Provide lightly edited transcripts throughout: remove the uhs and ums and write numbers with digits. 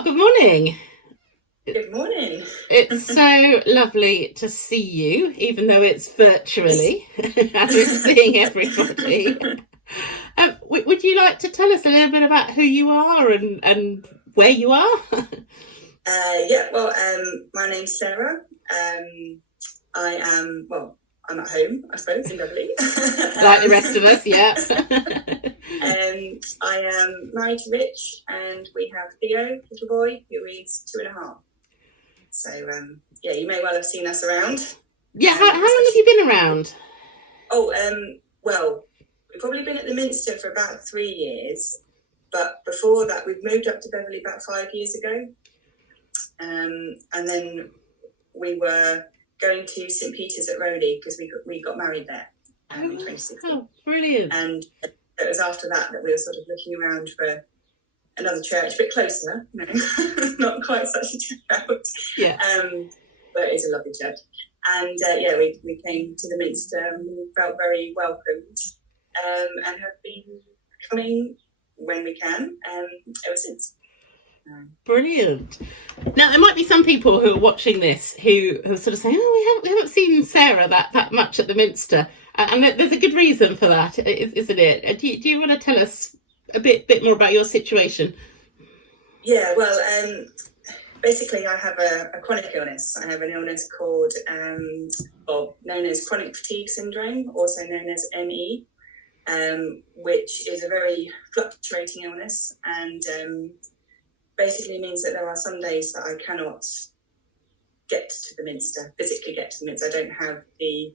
Oh, good morning. Good morning. It's so lovely to see you, even though it's virtually, as we're seeing everybody. Would you like to tell us a little bit about who you are and where you are? My name's Sarah. I'm at home, I suppose, in Beverley. Like the rest of us, yeah. I am married to Rich, and we have Theo, little boy, who is 2.5. So, you may well have seen us around. Yeah, how long have you been around? We've probably been at the Minster for about 3 years, but before that, we've moved up to Beverley about 5 years ago. And then we were going to St Peter's at Rowley because we got married there in 2016. Oh, brilliant. And it was after that we were sort of looking around for another church, a bit closer, not quite such a trip out. Yeah. But it's a lovely church. And we came to the Minster and we felt very welcomed and have been coming when we can ever since. Brilliant. Now, there might be some people who are watching this who are sort of saying, we haven't seen Sarah that much at the Minster. And there's a good reason for that, isn't it? Do you want to tell us a bit more about your situation? Yeah, well, basically I have a chronic illness. I have an illness called, known as chronic fatigue syndrome, also known as ME, which is a very fluctuating illness and basically means that there are some days that I cannot physically get to the Minster. I don't have the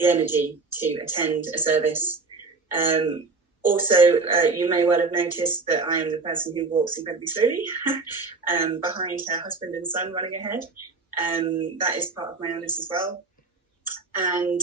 energy to attend a service. You may well have noticed that I am the person who walks incredibly slowly behind her husband and son running ahead. That is part of my illness as well. And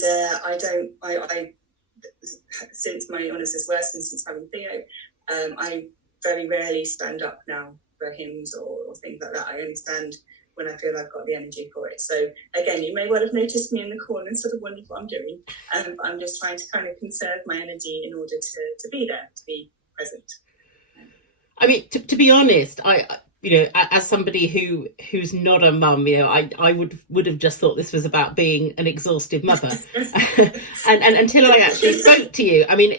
since my illness has worsened since having Theo, I very rarely stand up now for hymns or things like that. I only stand when I feel I've got the energy for it. So again, you may well have noticed me in the corner and sort of wondered what I'm doing. I'm just trying to kind of conserve my energy in order to be there, to be present. I mean, to be honest, I as somebody who's not a mum, I would have just thought this was about being an exhausted mother, and until I actually spoke to you, I mean,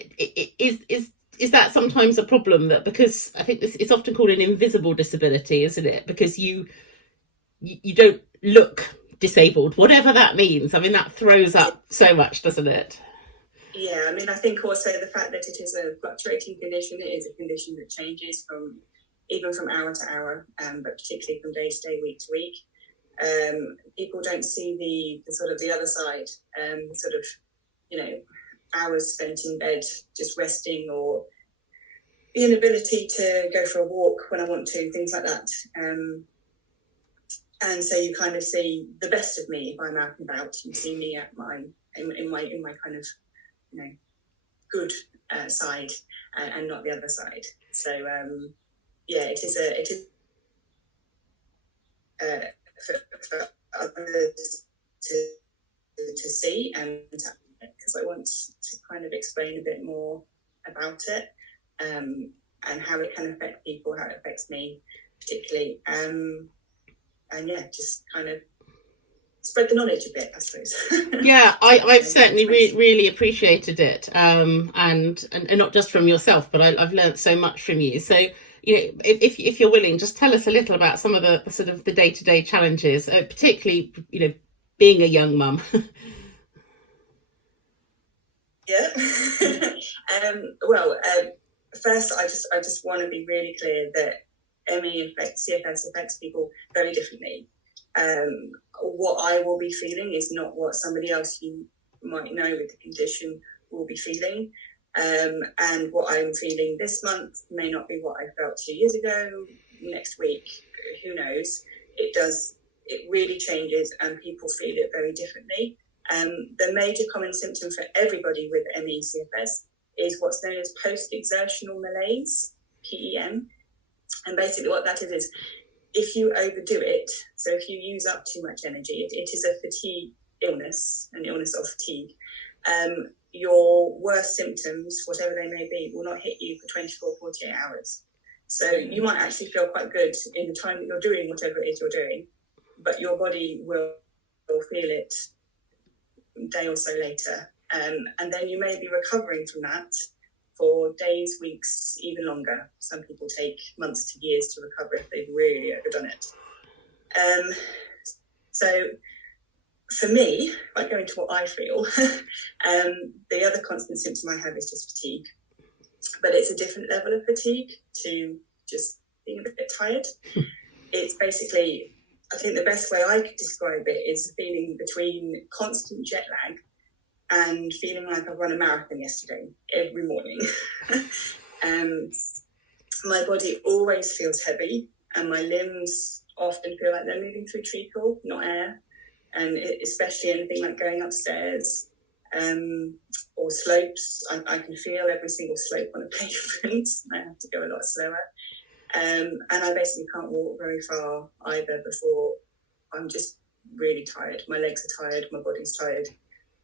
is that sometimes a problem, that because I think it's often called an invisible disability, isn't it? Because you don't look disabled, whatever that means. I mean, that throws up so much, doesn't it? Yeah, I mean, I think also the fact that it is a fluctuating condition, it is a condition that changes even from hour to hour, but particularly from day to day, week to week. People don't see the sort of the other side, hours spent in bed just resting, or the inability to go for a walk when I want to, things like that. And so you kind of see the best of me if I'm out and about. You see me at in my kind of good side, and not the other side. So it is for others to see, and because I want to kind of explain a bit more about it, and how it can affect people, how it affects me particularly, just kind of spread the knowledge a bit, I suppose. Yeah, I've certainly really appreciated it, and not just from yourself, but I've learned so much from you. So, if you're willing, just tell us a little about some of the sort of the day-to-day challenges, particularly being a young mum. Yeah. First, I just want to be really clear that CFS affects people very differently. What I will be feeling is not what somebody else you might know with the condition will be feeling. And what I'm feeling this month may not be what I felt 2 years ago, next week, who knows? It really changes, and people feel it very differently. The major common symptom for everybody with ME/CFS is what's known as post-exertional malaise, PEM. And basically what that is if you overdo it, so if you use up too much energy, it is a fatigue illness, an illness of fatigue. Your worst symptoms, whatever they may be, will not hit you for 24, 48 hours. So you might actually feel quite good in the time that you're doing whatever it is you're doing, but your body will feel it a day or so later. And then you may be recovering from that for days, weeks, even longer. Some people take months to years to recover if they've really overdone it. So for me, if I go into what I feel, the other constant symptom I have is just fatigue. But it's a different level of fatigue to just being a bit tired. It's basically, I think the best way I could describe it is a feeling between constant jet lag and feeling like I've run a marathon yesterday every morning. My body always feels heavy, and my limbs often feel like they're moving through treacle, not air. And especially anything like going upstairs or slopes, I can feel every single slope on a pavement. I have to go a lot slower. And I basically can't walk very far either before I'm just really tired. My legs are tired, my body's tired.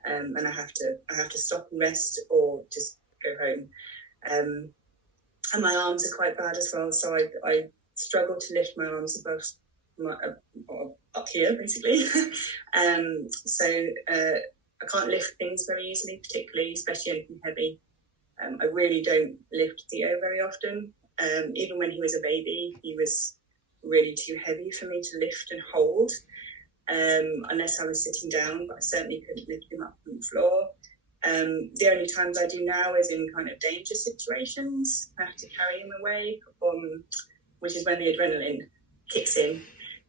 And I have to stop and rest or just go home. And my arms are quite bad as well, so I struggle to lift my arms above up here, basically. So I can't lift things very easily, particularly, especially anything heavy. I really don't lift Theo very often. Even when he was a baby, he was really too heavy for me to lift and hold. Unless I was sitting down, but I certainly couldn't lift him up from the floor. The only times I do now is in kind of danger situations. I have to carry him away, which is when the adrenaline kicks in,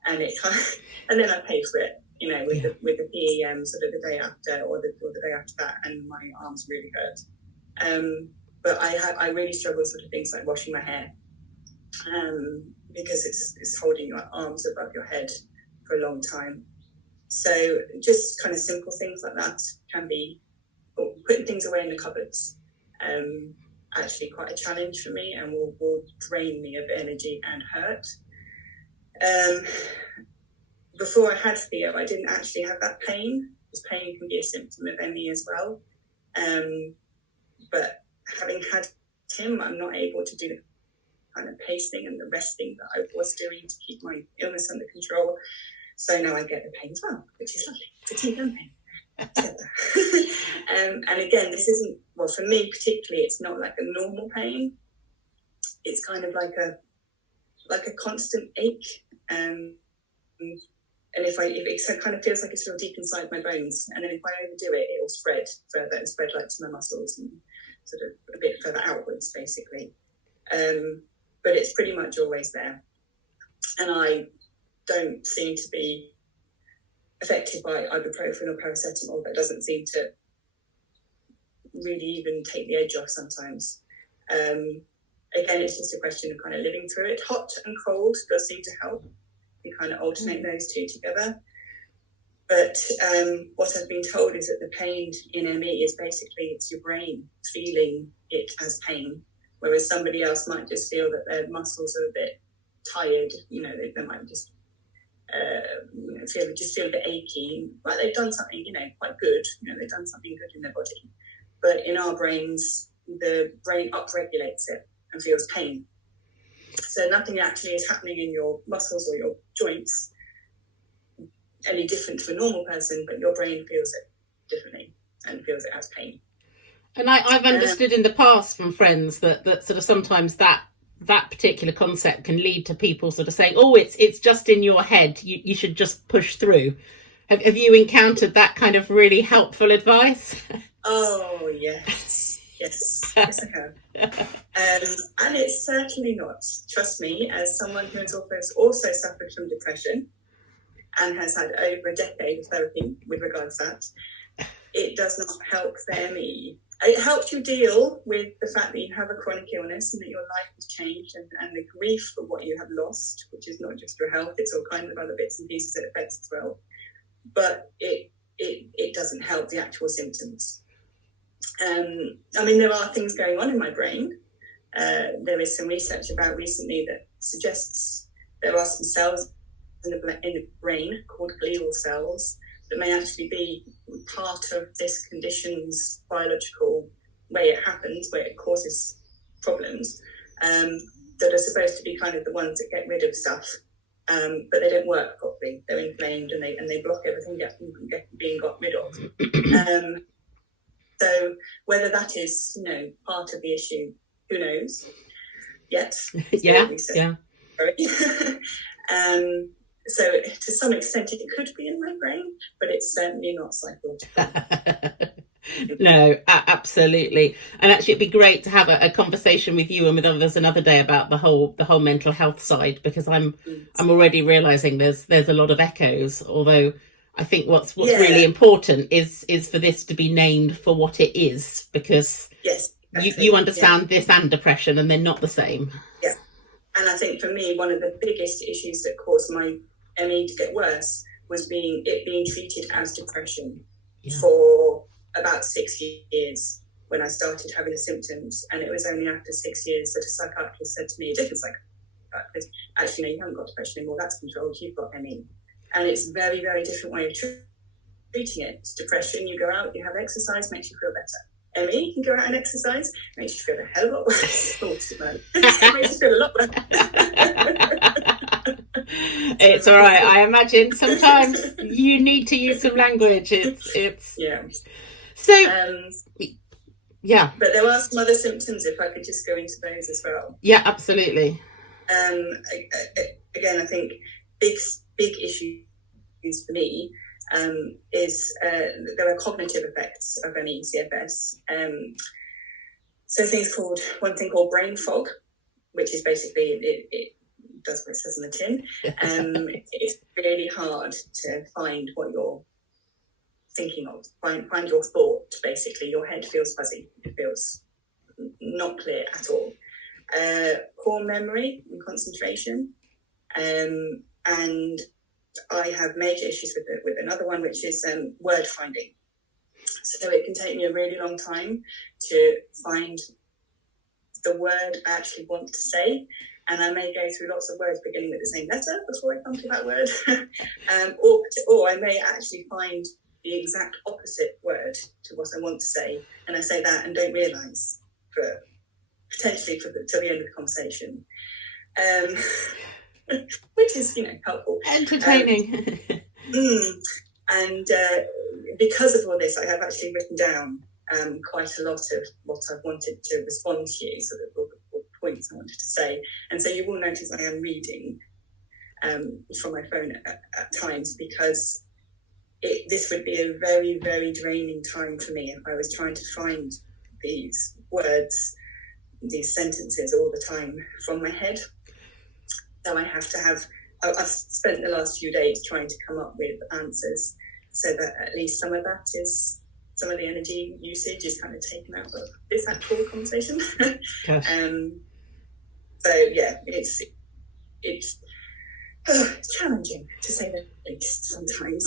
and and then I pay for it, with the PEM sort of the day after or the day after that, and my arms really hurt. But I really struggle with sort of things like washing my hair, because it's holding your arms above your head for a long time. So just kind of simple things like that can be, putting things away in the cupboards, actually quite a challenge for me, and will drain me of energy and hurt. Before I had Theo, I didn't actually have that pain, because pain can be a symptom of ME as well. But having had him, I'm not able to do the kind of pacing and the resting that I was doing to keep my illness under control. So now I get the pain as well, which is lovely. Fatigue and pain together. And again, this isn't, well, for me particularly, it's not like a normal pain. It's kind of like a constant ache. And if it kind of feels like it's real deep inside my bones, and then if I overdo it, it will spread further and spread like to my muscles and sort of a bit further outwards, basically. But it's pretty much always there, and I don't seem to be affected by ibuprofen or paracetamol. That doesn't seem to really even take the edge off sometimes. Again, it's just a question of kind of living through it. Hot and cold does seem to help. You kind of alternate those two together. But what I've been told is that the pain in ME is basically, it's your brain feeling it as pain, whereas somebody else might just feel that their muscles are a bit tired. They might just feel a bit achy, like they've done something, quite good. They've done something good in their body. But in our brains, the brain upregulates it and feels pain. So nothing actually is happening in your muscles or your joints any different to a normal person, but your brain feels it differently and feels it as pain. And I've understood in the past from friends that sort of sometimes that particular concept can lead to people sort of saying, oh, it's just in your head, you should just push through. Have you encountered that kind of really helpful advice? Oh, yes, I have. And it's certainly not. Trust me, as someone who has also suffered from depression and has had over a decade of therapy with regards to that, it does not help me. It helps you deal with the fact that you have a chronic illness and that your life has changed, and the grief for what you have lost, which is not just your health, it's all kinds of other bits and pieces it affects as well. But it doesn't help the actual symptoms. There are things going on in my brain. There is some research about recently that suggests there are some cells in the brain called glial cells that may actually be part of this condition's biological way it happens, where it causes problems, that that are supposed to be kind of the ones that get rid of stuff, but they don't work properly. They're inflamed and they block everything being got rid of. So whether that is, part of the issue, who knows? Yet, yeah. So to some extent it could be in my brain, but it's certainly not psychological. No, absolutely. And actually, it'd be great to have a conversation with you and with others another day about the whole mental health side, because I'm already realizing there's a lot of echoes. Although I think what's really important is for this to be named for what it is, because you understand this and depression, and they're not the same. Yeah, and I think for me, one of the biggest issues that caused my ME to get worse was being treated as depression for about 6 years when I started having the symptoms. And it was only after 6 years that a psychiatrist said to me, a different psychiatrist, actually, no, you haven't got depression anymore, that's controlled, you've got ME. And it's a very, very different way of treating it. It's depression, you go out, you have exercise, makes you feel better. ME, you can go out and exercise, makes you feel a hell of a lot worse. It makes you feel a lot better. It's all right. I imagine sometimes you need to use some language. It's yeah. So but there are some other symptoms, if I could just go into those as well. Yeah, absolutely. Again, I think big issues for me is there are cognitive effects of ME CFS. So one thing called brain fog, which is basically it does what it says on the tin. It's really hard to find what you're thinking of, find your thought. Basically, your head feels fuzzy, it feels not clear at all. Poor memory and concentration, and I have major issues with another one, which is word finding. So it can take me a really long time to find the word I actually want to say, and I may go through lots of words beginning with the same letter before I come to that word, or I may actually find the exact opposite word to what I want to say, and I say that and don't realise potentially till the end of the conversation, which is helpful, entertaining. And because of all this, I have actually written down quite a lot of what I've wanted to respond to you, sort of what points I wanted to say. And so you will notice I am reading from my phone at times, because this would be a very, very draining time for me if I was trying to find these words, these sentences all the time from my head. So I have to I've spent the last few days trying to come up with answers so that at least some of the energy usage is kind of taken out of this actual conversation. So yeah, it's challenging, to say the least, sometimes.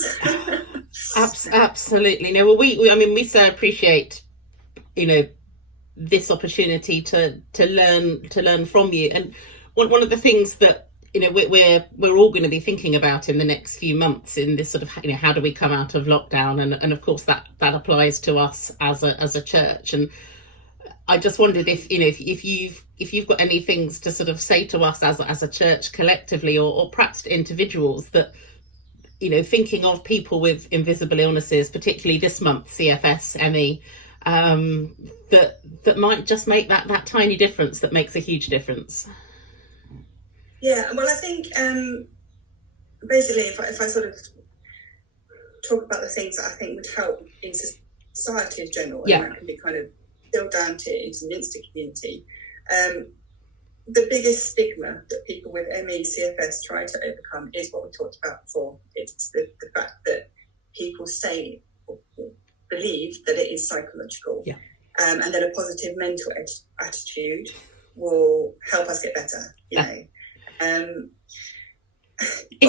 Absolutely. No, well, we so appreciate, this opportunity to learn from you. And one of the things that we're all going to be thinking about in the next few months in this sort of how do we come out of lockdown, and of course that applies to us as a church. And I just wondered if you've got any things to sort of say to us as a church collectively, or perhaps to individuals that thinking of people with invisible illnesses, particularly this month, CFS, ME, that might just make that tiny difference that makes a huge difference. Yeah, well, I think basically if I sort of talk about the things that I think would help in society in general, and that can be kind of distilled down to into the Insta community, the biggest stigma that people with ME, CFS try to overcome is what we talked about before. It's the fact that people say or believe that it is psychological, and that a positive mental attitude will help us get better, if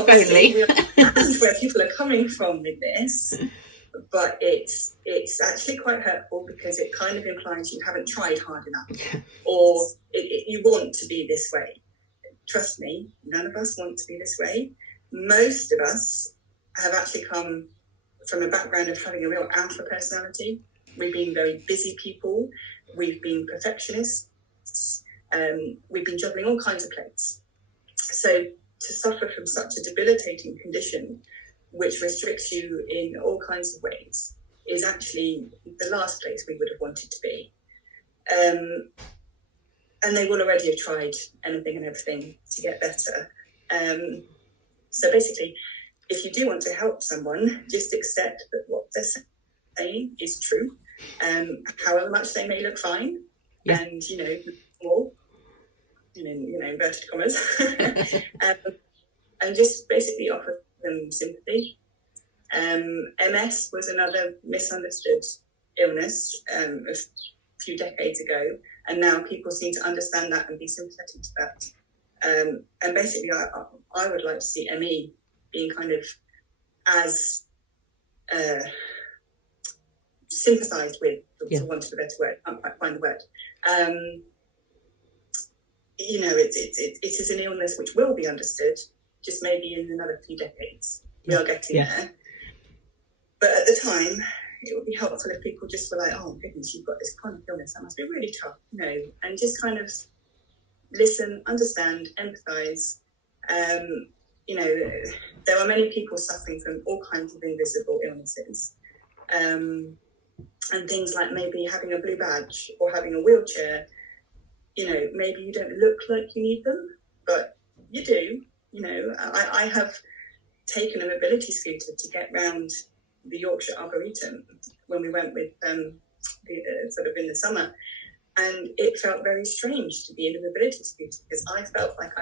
only. We understand where people are coming from with this, but it's actually quite hurtful, because it kind of implies you haven't tried hard enough, or you want to be this way. Trust me, none of us want to be this way. Most of us have actually come from a background of having a real alpha personality. We've been very busy people. We've been perfectionists. We've been juggling all kinds of plates. So to suffer from such a debilitating condition, which restricts you in all kinds of ways, is actually the last place we would have wanted to be. And they will already have tried anything and everything to get better. So basically, if you do want to help someone, just accept that what they're saying is true, however much they may look fine, and, more, inverted commas, and just basically offer them sympathy. MS was another misunderstood illness a few decades ago, and now people seem to understand that and be sympathetic to that. And basically, I would like to see ME being kind of as sympathised with, for want of a better word, I can't quite find the word. It is an illness which will be understood, just maybe in another few decades. We are getting there. But at the time, it would be helpful if people just were like, oh, goodness, you've got this chronic illness, that must be really tough, and just kind of listen, understand, empathise. There are many people suffering from all kinds of invisible illnesses. And things like maybe having a blue badge or having a wheelchair, maybe you don't look like you need them, but you do. I have taken a mobility scooter to get round the Yorkshire Arboretum when we went with sort of in the summer, and it felt very strange to be in a mobility scooter because I felt like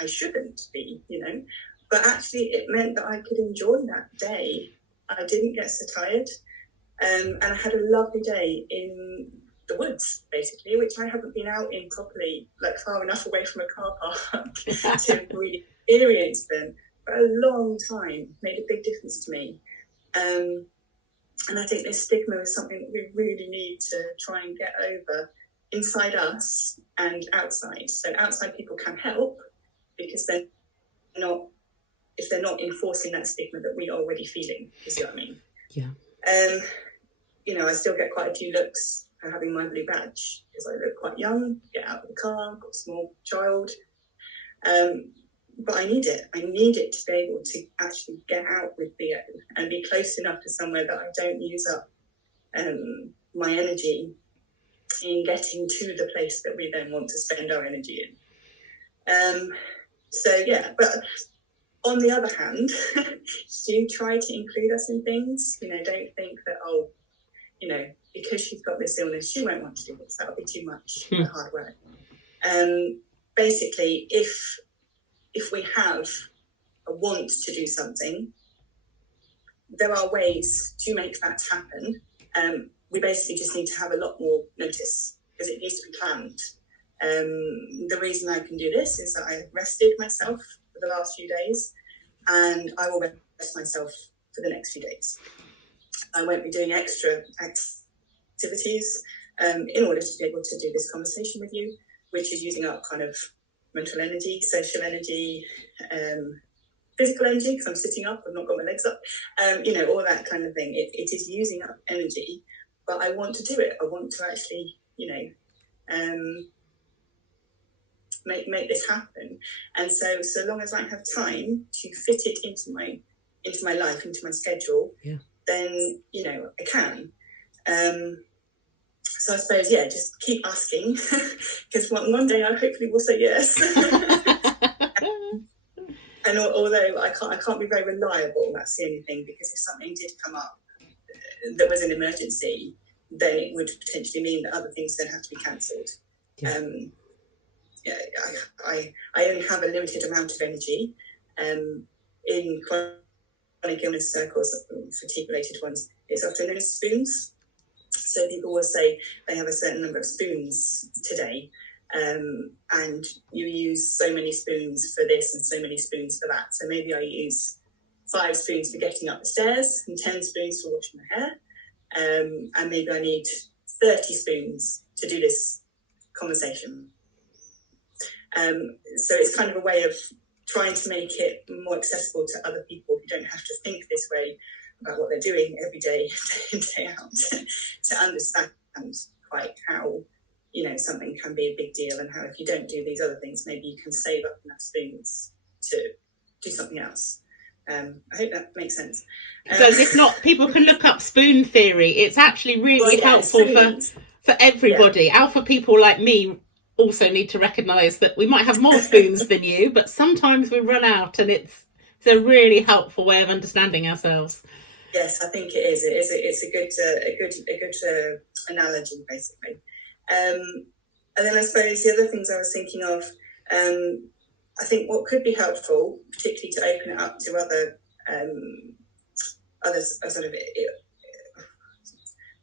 I shouldn't be, but actually it meant that I could enjoy that day. I didn't get so tired, and I had a lovely day in the woods, basically, which I haven't been out in properly, like far enough away from a car park to really experience them for a long time. Made a big difference to me. And I think this stigma is something that we really need to try and get over inside us and outside. So outside people can help because they're not enforcing that stigma that we are already feeling. You see what I mean? Yeah. I still get quite a few looks for having my blue badge because I look quite young, get out of the car, got a small child. But I need it. I need it to be able to actually get out with Theo and be close enough to somewhere that I don't use up my energy in getting to the place that we then want to spend our energy in. But on the other hand, do try to include us in things. Don't think that, because she's got this illness, she won't want to do this. That'll be too much hard work. Basically, if we have a want to do something, there are ways to make that happen. We basically just need to have a lot more notice because it needs to be planned. The reason I can do this is that I rested myself for the last few days, and I will rest myself for the next few days. I won't be doing extra activities in order to be able to do this conversation with you, which is using up kind of mental energy, social energy, physical energy, because I'm sitting up, I've not got my legs up, all that kind of thing. It is using up energy, but I want to do it. I want to actually, make this happen. And so long as I have time to fit it into my life, into my schedule, then, I can. So I suppose, just keep asking, because one day I hopefully will say yes. And although I can't be very reliable, that's the only thing, because if something did come up that was an emergency, then it would potentially mean that other things then have to be cancelled. I only have a limited amount of energy. In chronic illness circles, fatigue-related ones, it's often known as spoons. So people will say they have a certain number of spoons today, and you use so many spoons for this and so many spoons for that. So maybe I use 5 spoons for getting up the stairs and 10 spoons for washing my hair, and maybe I need 30 spoons to do this conversation. So it's kind of a way of trying to make it more accessible to other people who don't have to think this way about what they're doing every day, day in, day out, to understand quite how something can be a big deal, and how if you don't do these other things, maybe you can save up enough spoons to do something else. I hope that makes sense. Because if not, people can look up spoon theory. It's actually really helpful for everybody. Yeah. Alpha people like me also need to recognise that we might have more spoons than you, but sometimes we run out, and it's a really helpful way of understanding ourselves. Yes, I think it is. It's a good analogy, basically. And then I suppose the other things I was thinking of, I think what could be helpful, particularly to open it up to others, sort of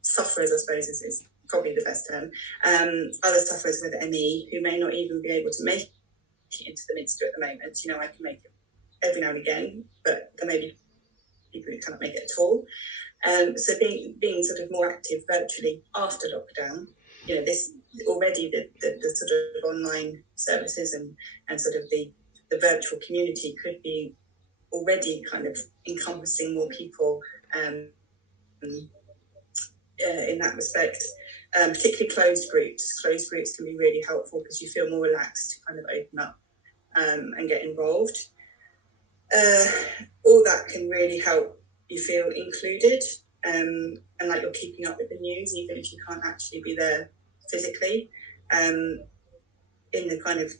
sufferers, I suppose is probably the best term. Other sufferers with ME who may not even be able to make it into the Minster at the moment. I can make it every now and again, but there may be people who cannot make it at all. So being sort of more active virtually after lockdown, this already the sort of online services and sort of the virtual community could be already kind of encompassing more people in that respect. Particularly closed groups. Closed groups can be really helpful because you feel more relaxed to kind of open up and get involved. All that can really help you feel included and like you're keeping up with the news, even if you can't actually be there physically. In the kind of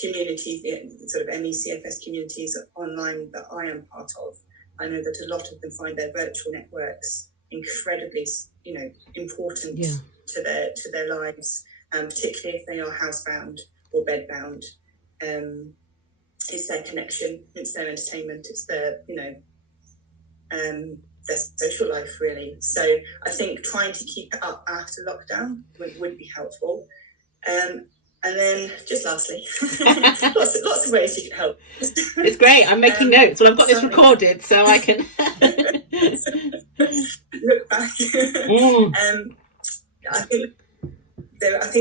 communities, sort of MECFS communities online that I am part of, I know that a lot of them find their virtual networks incredibly, important to their lives, particularly if they are housebound or bedbound. It's their connection, it's their entertainment, it's their social life, really. So I think trying to keep it up after lockdown would be helpful. And then just lastly, lots of ways you can help. It's great. I'm making notes. Well, I've got this recorded, so I can look back.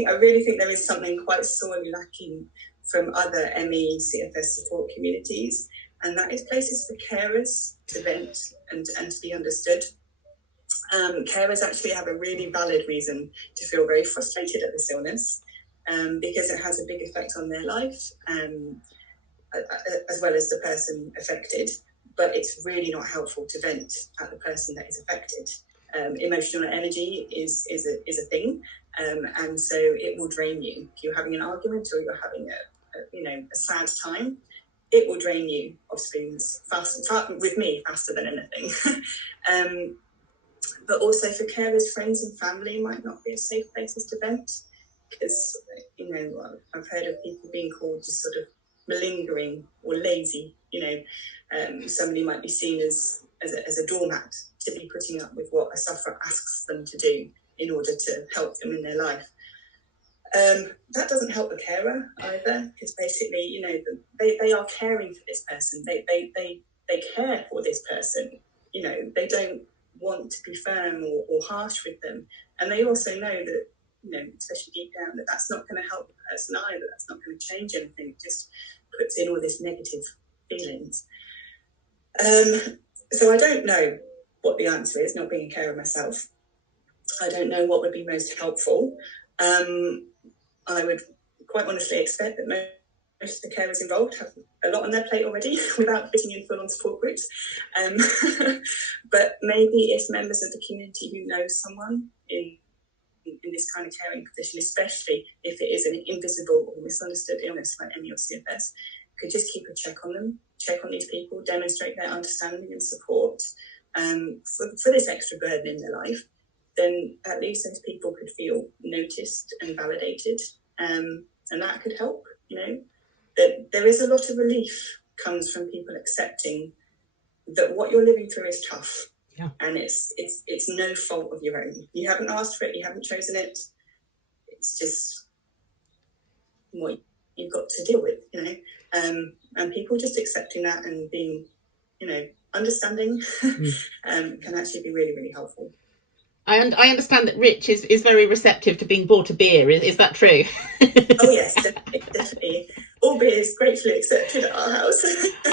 I really think there is something quite sorely lacking from other ME CFS support communities, and that is places for carers to vent and to be understood. Carers actually have a really valid reason to feel very frustrated at this illness, because it has a big effect on their life, as well as the person affected. But it's really not helpful to vent at the person that is affected. Emotional energy is a thing, and so it will drain you. If you're having an argument or you're having a sad time, it will drain you of spoons with me faster than anything. But also for carers, friends and family might not be a safe places to vent, because I've heard of people being called just sort of malingering or lazy. Somebody might be seen as a doormat to be putting up with what a sufferer asks them to do in order to help them in their life. That doesn't help the carer either, because basically, they are caring for this person. They care for this person. They don't want to be firm or harsh with them, and they also know that, especially deep down, that that's not going to help the person either. That's not going to change anything. It just puts in all this negative feelings. So I don't know what the answer is, not being a carer myself. I don't know what would be most helpful. I would quite honestly expect that most of the carers involved have a lot on their plate already without fitting in full-on support groups. But maybe if members of the community who know someone in this kind of caring position, especially if it is an invisible or misunderstood illness like ME or CFS, could just keep a check on them, check on these people, demonstrate their understanding and support for this extra burden in their life, then at least those people could feel noticed and validated, and that could help. That there is a lot of relief comes from people accepting that what you're living through is tough. Yeah. And it's no fault of your own. You haven't asked for it, you haven't chosen it. It's just what you've got to deal with, and people just accepting that and being, understanding can actually be really, really helpful. I understand that Rich is very receptive to being bought a beer. Is that true? Oh yes, definitely. All beer is gratefully accepted at our house.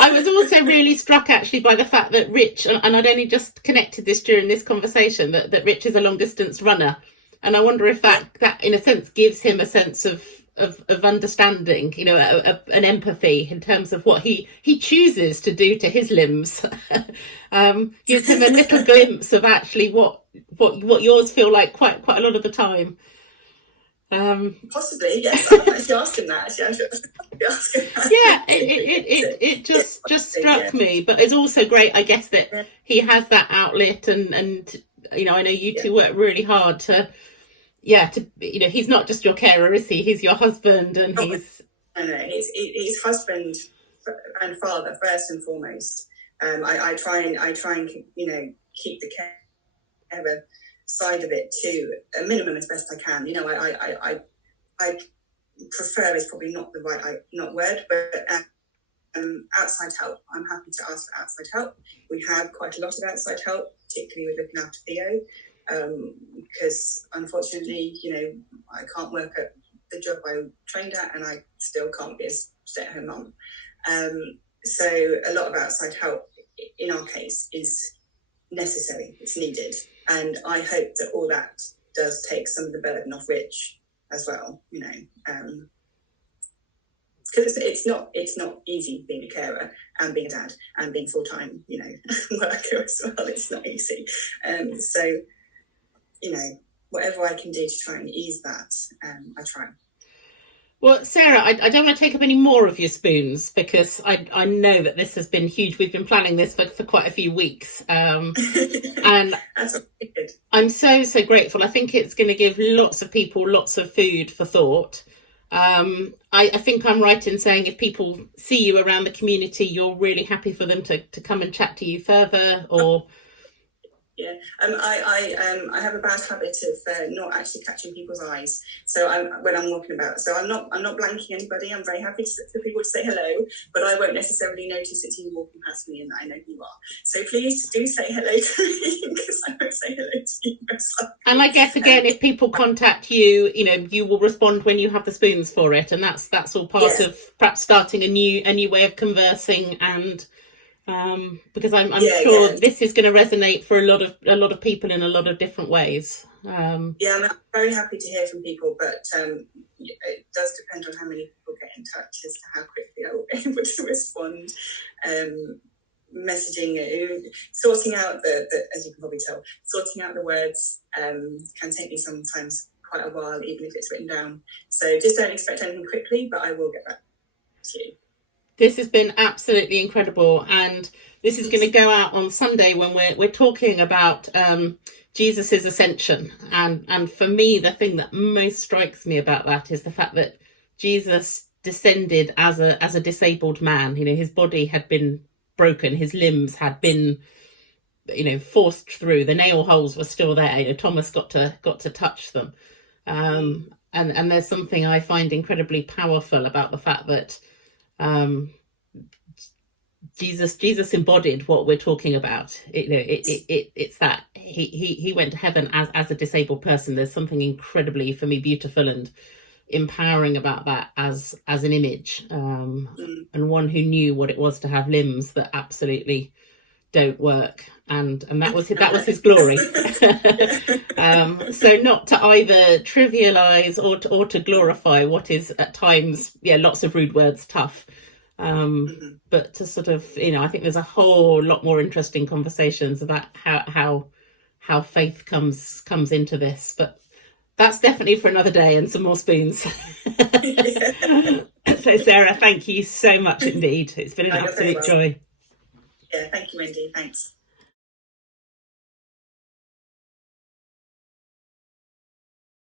I was also really struck actually by the fact that Rich, and I'd only just connected this during this conversation, that Rich is a long distance runner. And I wonder if that in a sense gives him a sense of understanding, you know, an empathy in terms of what he chooses to do to his limbs. Gives him a little glimpse of actually what yours feel like quite a lot of the time. Possibly, yes. I'm actually asking that. Yeah, it just struck me, but it's also great, I guess, that he has that outlet, and you know, I know you two work really hard to you know, he's not just your carer, is he? He's your husband, and he's husband and father first and foremost. I try and you know, keep the carer side of it to a minimum as best I can. You know, I prefer is probably not the right word, but outside help. I'm happy to ask for outside help. We have quite a lot of outside help, particularly with looking after Theo, because unfortunately, you know, I can't work at the job I trained at, and I still can't be a stay-at-home mum. So a lot of outside help in our case is necessary. It's needed, and I hope that all that does take some of the burden off Rich as well. You know, because it's not easy being a carer and being a dad and being full-time, you know, worker as well. It's not easy. So, you know, whatever I can do to try and ease that, I try. Well, Sarah, I don't want to take up any more of your spoons, because I know that this has been huge. We've been planning this for quite a few weeks. And That's good. I'm so grateful. I think it's going to give lots of people lots of food for thought. I think I'm right in saying if people see you around the community, you're really happy for them to come and chat to you further, or... Yeah, I have a bad habit of not actually catching people's eyes. So when I'm walking about, so I'm not blanking anybody. I'm very happy for people to say hello, but I won't necessarily notice it's you walking past me and that I know who you are. So please do say hello to me, because I won't say hello to you most likely. And I guess again, if people contact you, you know, you will respond when you have the spoons for it, and that's all part of perhaps starting a new way of conversing, and. Because I'm sure this is going to resonate for a lot of people in a lot of different ways. I'm very happy to hear from people, but it does depend on how many people get in touch as to how quickly I will be able to respond. Messaging, sorting out the as you can probably tell, sorting out the words can take me sometimes quite a while, even if it's written down. So just don't expect anything quickly, but I will get back to you. This has been absolutely incredible, and this is going to go out on Sunday when we're talking about Jesus's ascension. And for me, the thing that most strikes me about that is the fact that Jesus descended as a disabled man. You know, his body had been broken, his limbs had been, you know, forced through. The nail holes were still there. You know, Thomas got to touch them. And there's something I find incredibly powerful about the fact that. Jesus embodied what we're talking about. It's that he went to heaven as a disabled person. There's something incredibly, for me, beautiful and empowering about that as an image, and one who knew what it was to have limbs that absolutely don't work, and that was his glory. So not to either trivialize or to glorify what is at times, lots of rude words, tough, but to sort of, you know, I think there's a whole lot more interesting conversations about how faith comes into this, but that's definitely for another day and some more spoons. So Sarah, thank you so much indeed. It's been an absolute joy. Yeah, thank you, Wendy. Thanks.